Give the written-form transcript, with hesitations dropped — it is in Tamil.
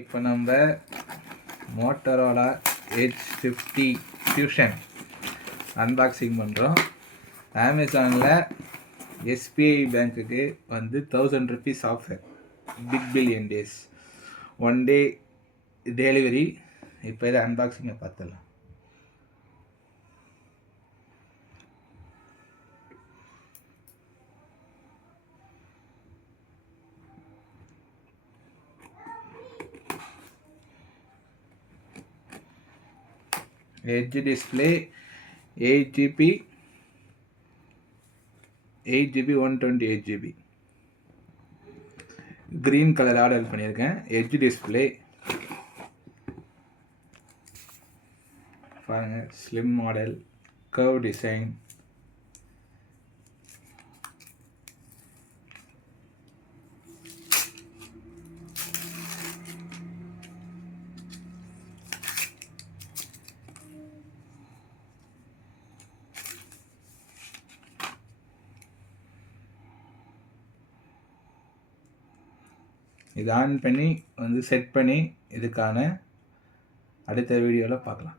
இப்போ நம்ம மோட்டரோலா Edge 50 Fusion அன்பாக்சிங் பண்ணுறோம். அமேசானில் எஸ்பிஐ பேங்க்குக்கு வந்து 1000 rupees offer, big billion days, 1 day delivery. இப்போ இதை அன்பாக்சிங்கை பார்த்துடலாம். Edge display 8GB 128GB green colour order பண்ணியிருக்கேன். Edge display பாருங்க, ஸ்லிம் மாடல், கர்வ் டிசைன். இது ஆன் பண்ணி வந்து செட் பண்ணி இதுக்கான அடுத்த வீடியோவில் பார்க்கலாம்.